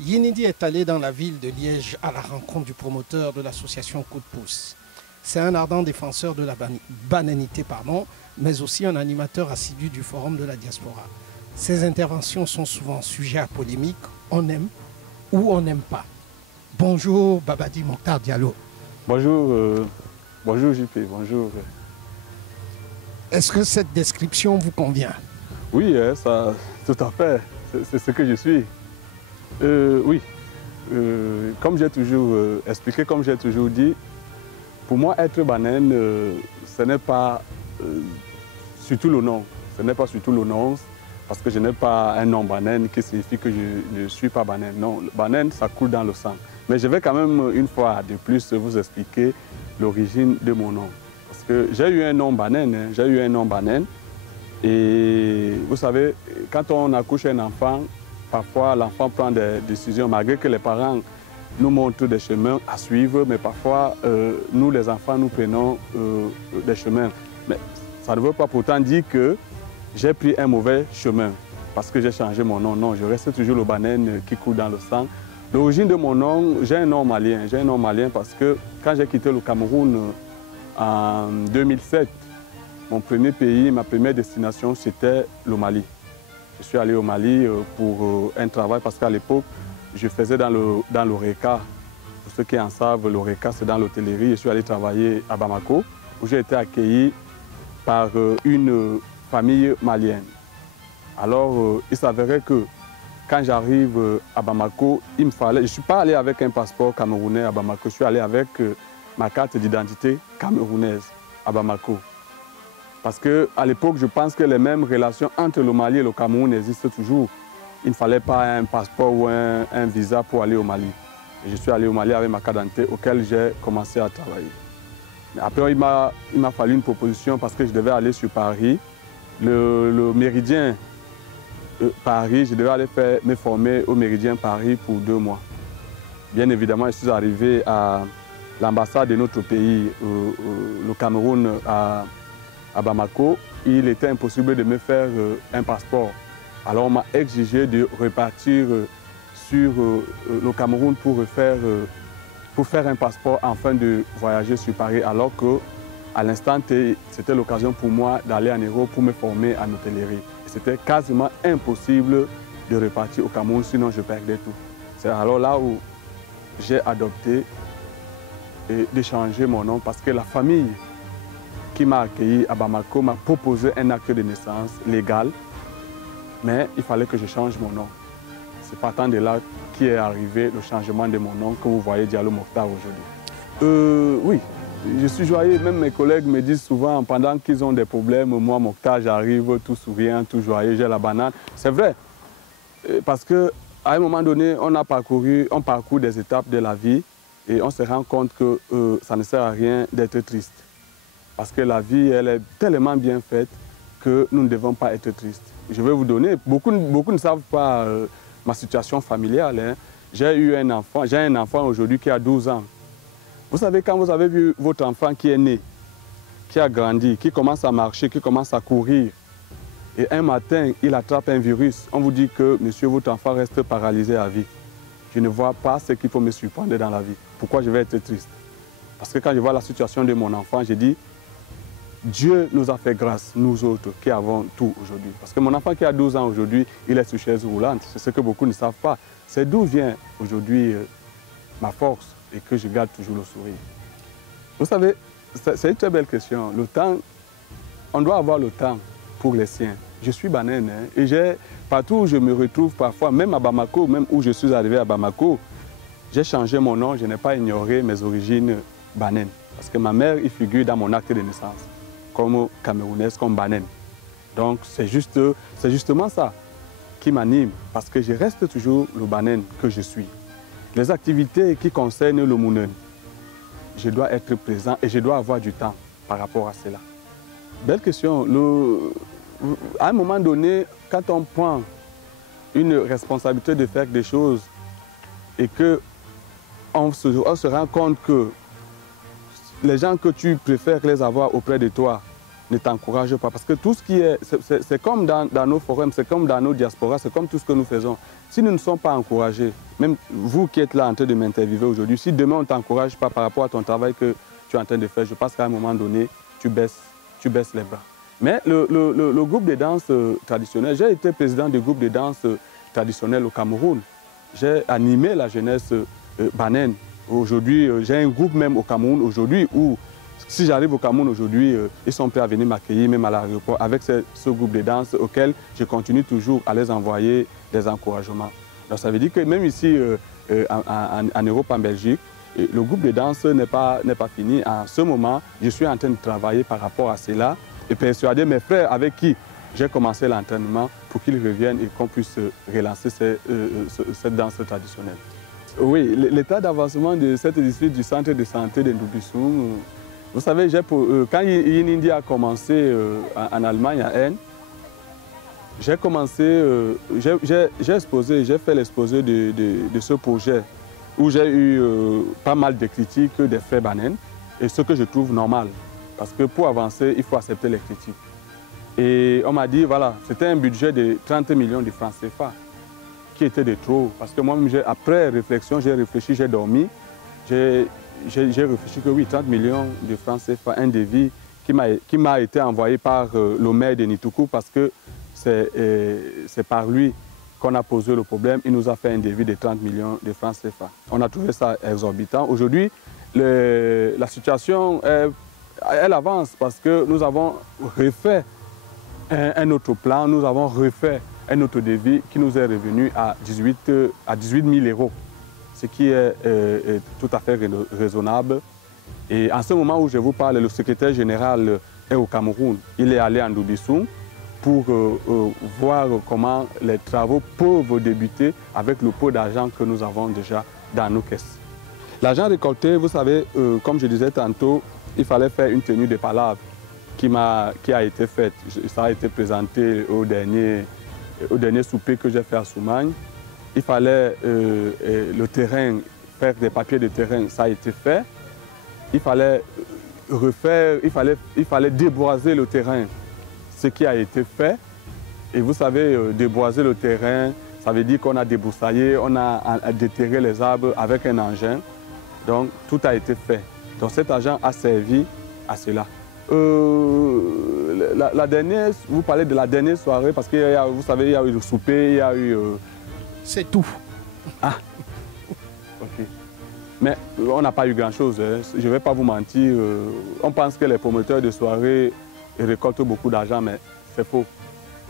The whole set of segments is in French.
Yinidi est allé dans la ville de Liège à la rencontre du promoteur de l'association Coup de pouce. C'est un ardent défenseur de la bananité, mais aussi un animateur assidu du Forum de la diaspora. Ses interventions sont souvent sujets à polémique, on aime ou on n'aime pas. Bonjour Babadi Mokhtar Diallo. Bonjour, bonjour JP, bonjour. Est-ce que cette description vous convient? Oui, ça, tout à fait, c'est ce que je suis. Oui, comme j'ai toujours expliqué, comme j'ai toujours dit, pour moi être banane, ce n'est pas surtout le nom. Ce n'est pas surtout le nom, parce que je n'ai pas un nom banane qui signifie que je ne suis pas banane. Non, banane, ça coule dans le sang. Mais je vais quand même une fois de plus vous expliquer l'origine de mon nom. Parce que j'ai eu un nom banane, j'ai eu un nom banane. Et vous savez, quand on accouche un enfant, parfois l'enfant prend des décisions, malgré que les parents nous montrent des chemins à suivre, mais parfois nous les enfants, nous prenons des chemins. Mais ça ne veut pas pourtant dire que j'ai pris un mauvais chemin parce que j'ai changé mon nom. Non, je reste toujours le banane qui coule dans le sang. L'origine de mon nom, j'ai un nom malien. J'ai un nom malien parce que quand j'ai quitté le Cameroun en 2007, mon premier pays, ma première destination, c'était le Mali. Je suis allé au Mali pour un travail parce qu'à l'époque, je faisais dans l'ORECA. Pour ceux qui en savent, l'ORECA, c'est dans l'hôtellerie. Je suis allé travailler à Bamako, où j'ai été accueilli par une famille malienne. Alors, il s'avérait que quand j'arrive à Bamako, il me fallait... Je ne suis pas allé avec un passeport camerounais à Bamako, je suis allé avec ma carte d'identité camerounaise à Bamako. Parce qu'à l'époque, je pense que les mêmes relations entre le Mali et le Cameroun existent toujours. Il ne fallait pas un passeport ou un visa pour aller au Mali. Et je suis allé au Mali avec ma carte d'identité auquel j'ai commencé à travailler. Mais après, il m'a fallu une proposition parce que je devais aller sur Paris. Le Méridien Paris, je devais aller me former au Méridien Paris pour 2 mois. Bien évidemment, je suis arrivé à l'ambassade de notre pays, le Cameroun, à Bamako. Il était impossible de me faire un passeport. Alors on m'a exigé de repartir sur le Cameroun pour faire un passeport afin de voyager sur Paris, alors qu'à l'instant T, c'était l'occasion pour moi d'aller en Europe pour me former en hôtellerie. C'était quasiment impossible de repartir au Cameroun, sinon je perdais tout. C'est alors là où j'ai adopté et de changer mon nom parce que la famille qui m'a accueilli à Bamako m'a proposé un acte de naissance légal, mais il fallait que je change mon nom. C'est partant de là qu'est arrivé le changement de mon nom que vous voyez Diallo Mokhtar aujourd'hui. Oui, je suis joyeux, même mes collègues me disent souvent, pendant qu'ils ont des problèmes, moi Mokhtar, j'arrive tout souriant, tout joyeux, j'ai la banane. C'est vrai, parce qu'à un moment donné, on parcourt des étapes de la vie et on se rend compte que ça ne sert à rien d'être triste. Parce que la vie, elle est tellement bien faite que nous ne devons pas être tristes. Je vais vous donner, beaucoup ne savent pas ma situation familiale. Hein. J'ai un enfant aujourd'hui qui a 12 ans. Vous savez, quand vous avez vu votre enfant qui est né, qui a grandi, qui commence à marcher, qui commence à courir, et un matin, il attrape un virus, on vous dit que, monsieur, votre enfant reste paralysé à vie. Je ne vois pas ce qu'il faut me surprendre dans la vie. Pourquoi je vais être triste? Parce que quand je vois la situation de mon enfant, je dis, Dieu nous a fait grâce, nous autres, qui avons tout aujourd'hui. Parce que mon enfant qui a 12 ans aujourd'hui, il est sur chaise roulante. C'est ce que beaucoup ne savent pas. C'est d'où vient aujourd'hui ma force et que je garde toujours le sourire. Vous savez, c'est une très belle question. Le temps, on doit avoir le temps pour les siens. Je suis banane et partout où je me retrouve parfois, même à Bamako, même où je suis arrivé à Bamako, j'ai changé mon nom, je n'ai pas ignoré mes origines banane. Parce que ma mère, il figure dans mon acte de naissance comme camerounaise, comme banane. Donc c'est justement ça qui m'anime, parce que je reste toujours le banane que je suis. Les activités qui concernent le Mounen, je dois être présent et je dois avoir du temps par rapport à cela. Belle question. À un moment donné, quand on prend une responsabilité de faire des choses et qu'on se rend compte que les gens que tu préfères les avoir auprès de toi ne t'encourage pas. Parce que tout ce qui est, c'est comme dans nos forums, c'est comme dans nos diasporas, c'est comme tout ce que nous faisons. Si nous ne sommes pas encouragés, même vous qui êtes là en train de m'interviewer aujourd'hui, si demain on ne t'encourage pas par rapport à ton travail que tu es en train de faire, je pense qu'à un moment donné, tu baisses les bras. Mais le groupe de danse traditionnel, j'ai été président du groupe de danse traditionnel au Cameroun. J'ai animé la jeunesse banane. Aujourd'hui, j'ai un groupe même au Cameroun aujourd'hui où, si j'arrive au Cameroun aujourd'hui, ils sont prêts à venir m'accueillir même à l'aéroport avec ce groupe de danse auquel je continue toujours à les envoyer des encouragements. Donc ça veut dire que même ici en Europe, en Belgique, le groupe de danse n'est pas fini. En ce moment, je suis en train de travailler par rapport à cela et persuader mes frères avec qui j'ai commencé l'entraînement pour qu'ils reviennent et qu'on puisse relancer cette danse traditionnelle. Oui, l'état d'avancement de cette district du centre de santé de Ndoumbissoum, vous savez, quand Yinindi a commencé en Allemagne, à N, j'ai commencé, j'ai fait l'exposé de ce projet où j'ai eu pas mal de critiques des frères Banen, et ce que je trouve normal, parce que pour avancer, il faut accepter les critiques. Et on m'a dit, voilà, c'était un budget de 30 millions de francs CFA, qui était de trop, parce que moi-même, après réflexion, j'ai réfléchi, j'ai dormi, j'ai réfléchi que oui, 30 millions de francs CFA, un devis qui m'a été envoyé par le maire de Nitoukou, parce que c'est par lui qu'on a posé le problème. Il nous a fait un devis de 30 millions de francs CFA. On a trouvé ça exorbitant. Aujourd'hui, la situation, elle avance parce que nous avons refait un autre plan, nous avons refait un autre devis qui nous est revenu à 18 000 €, ce qui est tout à fait raisonnable. Et en ce moment où je vous parle, le secrétaire général est au Cameroun. Il est allé à Ndoumbissoum pour voir comment les travaux peuvent débuter avec le peu d'argent que nous avons déjà dans nos caisses. L'argent récolté, vous savez, comme je disais tantôt, il fallait faire une tenue de palabre qui a été faite. Ça a été présenté au dernier souper que j'ai fait à Soumagne. Il fallait le terrain, faire des papiers de terrain, ça a été fait. Il fallait refaire, il fallait déboiser le terrain, ce qui a été fait. Et vous savez, déboiser le terrain, ça veut dire qu'on a débroussaillé, on a déterré les arbres avec un engin. Donc, tout a été fait. Donc, cet argent a servi à cela. La dernière, vous parlez de la dernière soirée, parce que vous savez, il y a eu le souper, il y a eu... C'est tout. Ah, ok. Mais on n'a pas eu grand-chose, hein. Je ne vais pas vous mentir. On pense que les promoteurs de soirée récoltent beaucoup d'argent, mais c'est faux.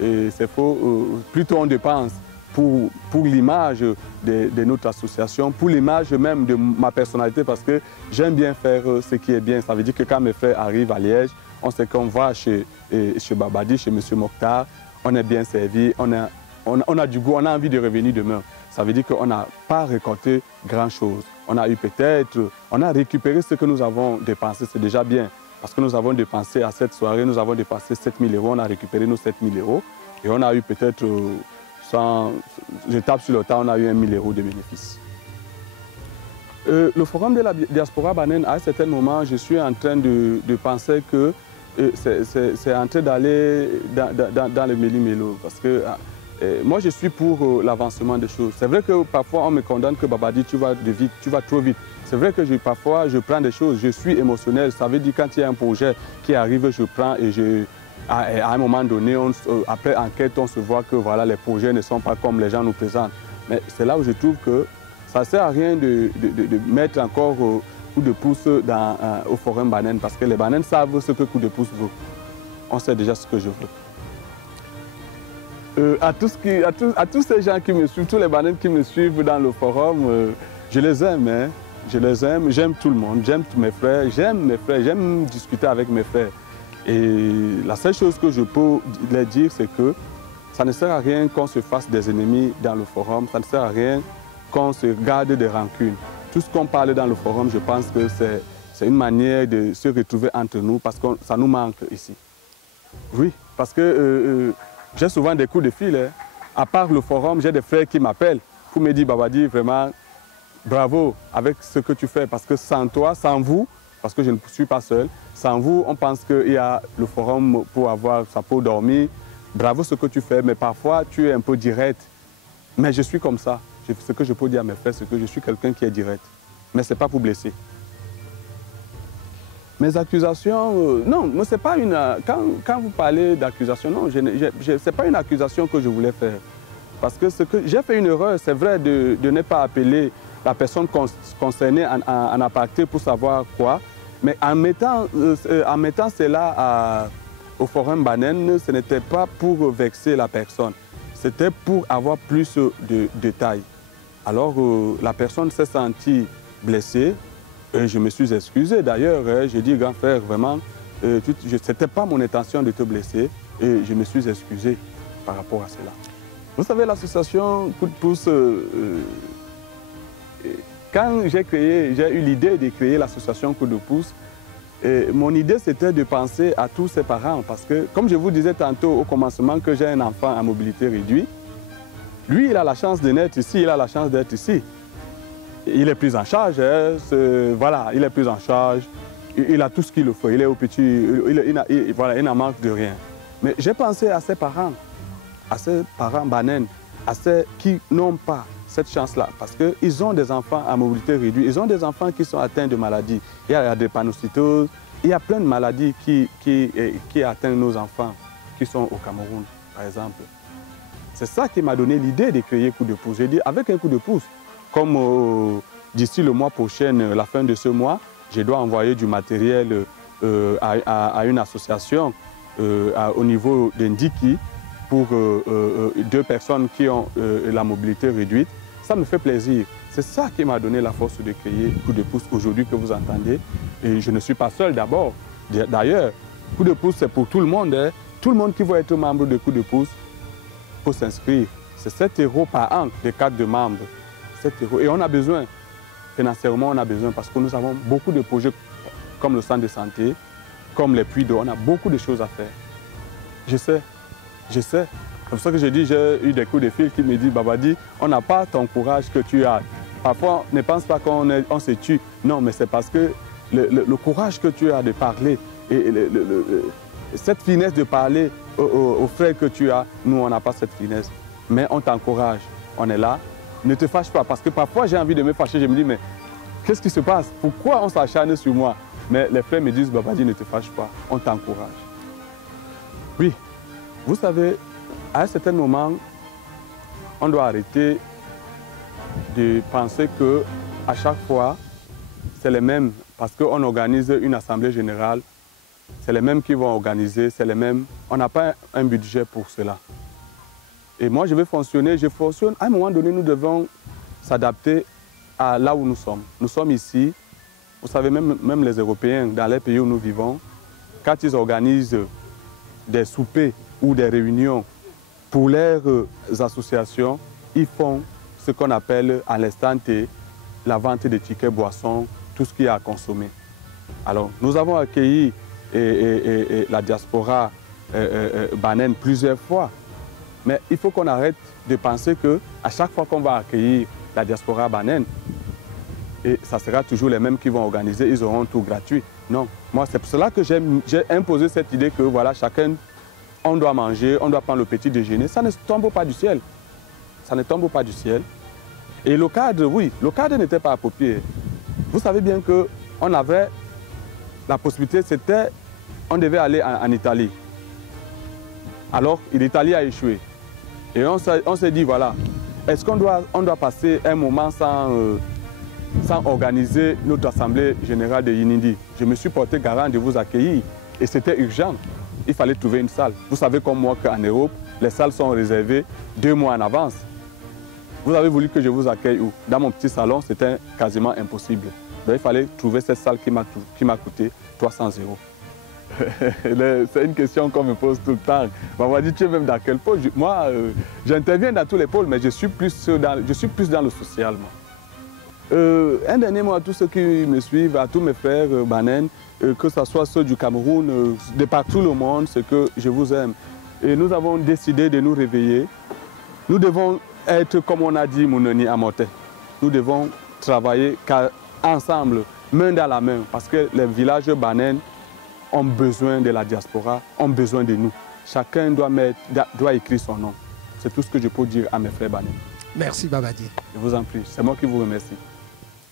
Et c'est faux. Plutôt on dépense pour l'image de notre association, pour l'image même de ma personnalité, parce que j'aime bien faire ce qui est bien. Ça veut dire que quand mes frères arrivent à Liège, on sait qu'on va chez Babadi, chez M. Mokhtar, on est bien servi, on a du goût, on a envie de revenir demain. Ça veut dire qu'on n'a pas récolté grand-chose. On a eu peut-être, on a récupéré ce que nous avons dépensé, c'est déjà bien. Parce que nous avons dépensé à cette soirée, nous avons dépensé 7 000 €, on a récupéré nos 7 000 €. Et on a eu peut-être, je tape sur le temps, on a eu 1 000 € de bénéfices. Le forum de la diaspora banane, à un certain moment, je suis en train de penser que c'est en train d'aller dans le méli-mélo. Parce que moi, je suis pour l'avancement des choses. C'est vrai que parfois, on me condamne que Babadi, tu vas vite, tu vas trop vite. C'est vrai que parfois, je prends des choses, je suis émotionnel. Ça veut dire quand il y a un projet qui arrive, je prends et à un moment donné, après enquête, on se voit que voilà, les projets ne sont pas comme les gens nous présentent. Mais c'est là où je trouve que ça ne sert à rien de mettre encore coup de pouce au forum banane, parce que les bananes savent ce que coup de pouce veut. On sait déjà ce que je veux. À tous ces gens qui me suivent, tous les bananes qui me suivent dans le forum, je les aime, hein. Je les aime, j'aime tout le monde, j'aime tous mes frères, j'aime discuter avec mes frères. Et la seule chose que je peux leur dire, c'est que ça ne sert à rien qu'on se fasse des ennemis dans le forum, ça ne sert à rien qu'on se garde des rancunes. Tout ce qu'on parle dans le forum, je pense que c'est une manière de se retrouver entre nous, parce que ça nous manque ici. Oui, parce que j'ai souvent des coups de fil. Hein. À part le forum, j'ai des frères qui m'appellent pour me dire, Babadi, vraiment, bravo avec ce que tu fais, parce que sans toi, sans vous, parce que je ne suis pas seul. Sans vous, on pense qu'il y a le forum pour avoir sa peau dormie. Bravo ce que tu fais, mais parfois tu es un peu direct. Mais je suis comme ça. Ce que je peux dire à mes frères, c'est que je suis quelqu'un qui est direct. Mais ce n'est pas pour blesser. Mes accusations, non, c'est pas une. Quand vous parlez d'accusation, non, ce n'est pas une accusation que je voulais faire. Parce que j'ai fait une erreur, c'est vrai, de ne pas appeler la personne concernée en aparté pour savoir quoi. Mais en mettant cela au Forum Banen, ce n'était pas pour vexer la personne. C'était pour avoir plus de détails. Alors, la personne s'est sentie blessée. Et je me suis excusé d'ailleurs. J'ai dit, grand frère, vraiment, ce n'était pas mon intention de te blesser. Et je me suis excusé par rapport à cela. Vous savez, l'association Coup de pouce, quand j'ai eu l'idée de créer l'association Coup de pouce, mon idée c'était de penser à tous ses parents. Parce que, comme je vous disais tantôt au commencement que j'ai un enfant à mobilité réduite, lui, il a la chance de naître ici, il a la chance d'être ici. Il est pris en charge, voilà, il est pris en charge, il a tout ce qu'il faut, il est au petit, voilà, il n'en manque de rien. Mais j'ai pensé à ses parents Banen, à ceux qui n'ont pas cette chance-là, parce qu'ils ont des enfants à mobilité réduite, ils ont des enfants qui sont atteints de maladies. Il y a la drépanocytose, il y a plein de maladies qui atteignent nos enfants qui sont au Cameroun, par exemple. C'est ça qui m'a donné l'idée de créer Coup de pouce. J'ai dit, avec un coup de pouce, comme d'ici le mois prochain, la fin de ce mois, je dois envoyer du matériel à une association au niveau d'Indiki pour 2 personnes qui ont la mobilité réduite. Ça me fait plaisir. C'est ça qui m'a donné la force de créer Coup de pouce aujourd'hui que vous entendez. Et je ne suis pas seul d'abord. D'ailleurs, Coup de pouce, c'est pour tout le monde. Hein. Tout le monde qui veut être membre de Coup de pouce peut s'inscrire. C'est 7 € par an de carte de membre. 7 €. Et on a besoin, financièrement, on a besoin parce que nous avons beaucoup de projets comme le centre de santé, comme les puits d'eau. On a beaucoup de choses à faire. Je sais. C'est pour ça que je dis, j'ai eu des coups de fil qui me disent, Babadi, on n'a pas ton courage que tu as. Parfois, ne pense pas qu'on se tue. Non, mais c'est parce que le courage que tu as de parler, et cette finesse de parler aux frères que tu as, nous, on n'a pas cette finesse. Mais on t'encourage. On est là. Ne te fâche pas, parce que parfois j'ai envie de me fâcher, je me dis, mais qu'est-ce qui se passe? Pourquoi on s'acharne sur moi? Mais les frères me disent, Babadi, ne te fâche pas, on t'encourage. Oui, vous savez, à un certain moment, on doit arrêter de penser qu'à chaque fois, c'est les mêmes, parce qu'on organise une assemblée générale, c'est les mêmes qui vont organiser, c'est les mêmes, on n'a pas un budget pour cela. Et moi, je fonctionne. À un moment donné, nous devons s'adapter à là où nous sommes. Nous sommes ici. Vous savez, même les Européens, dans les pays où nous vivons, quand ils organisent des soupers ou des réunions pour leurs associations, ils font ce qu'on appelle à l'instant T la vente de tickets boissons, tout ce qu'il y a à consommer. Alors, nous avons accueilli la diaspora Banen plusieurs fois. Mais il faut qu'on arrête de penser qu'à chaque fois qu'on va accueillir la diaspora Banen, et ça sera toujours les mêmes qui vont organiser, ils auront tout gratuit. Non, moi c'est pour cela que j'ai imposé cette idée que voilà, chacun, on doit manger, on doit prendre le petit déjeuner. Ça ne tombe pas du ciel. Ça ne tombe pas du ciel. Et le cadre, oui, le cadre n'était pas approprié. Vous savez bien qu'on avait la possibilité, c'était, on devait aller en Italie. Alors, l'Italie a échoué. Et on s'est dit, voilà, est-ce qu'on doit passer un moment sans organiser notre assemblée générale de Yinindi? Je me suis porté garant de vous accueillir et c'était urgent. Il fallait trouver une salle. Vous savez comme moi qu'en Europe, les salles sont réservées 2 mois en avance. Vous avez voulu que je vous accueille où? Dans mon petit salon, c'était quasiment impossible. Donc, il fallait trouver cette salle qui m'a coûté 300 €. C'est une question qu'on me pose tout le temps. On m'a dit, tu es même dans quel pôle? Moi, j'interviens dans tous les pôles, mais je suis plus dans le social. Moi. Un dernier mot à tous ceux qui me suivent, à tous mes frères Banen, que ce soit ceux du Cameroun, de partout le monde, c'est que je vous aime. Et nous avons décidé de nous réveiller. Nous devons être, comme on a dit, Mounoni Amote. Nous devons travailler ensemble. main dans la main, parce que les villages banènes ont besoin de la diaspora, ont besoin de nous. Chacun doit écrire son nom. C'est tout ce que je peux dire à mes frères banènes. Merci Babadi. Je vous en prie, c'est moi qui vous remercie.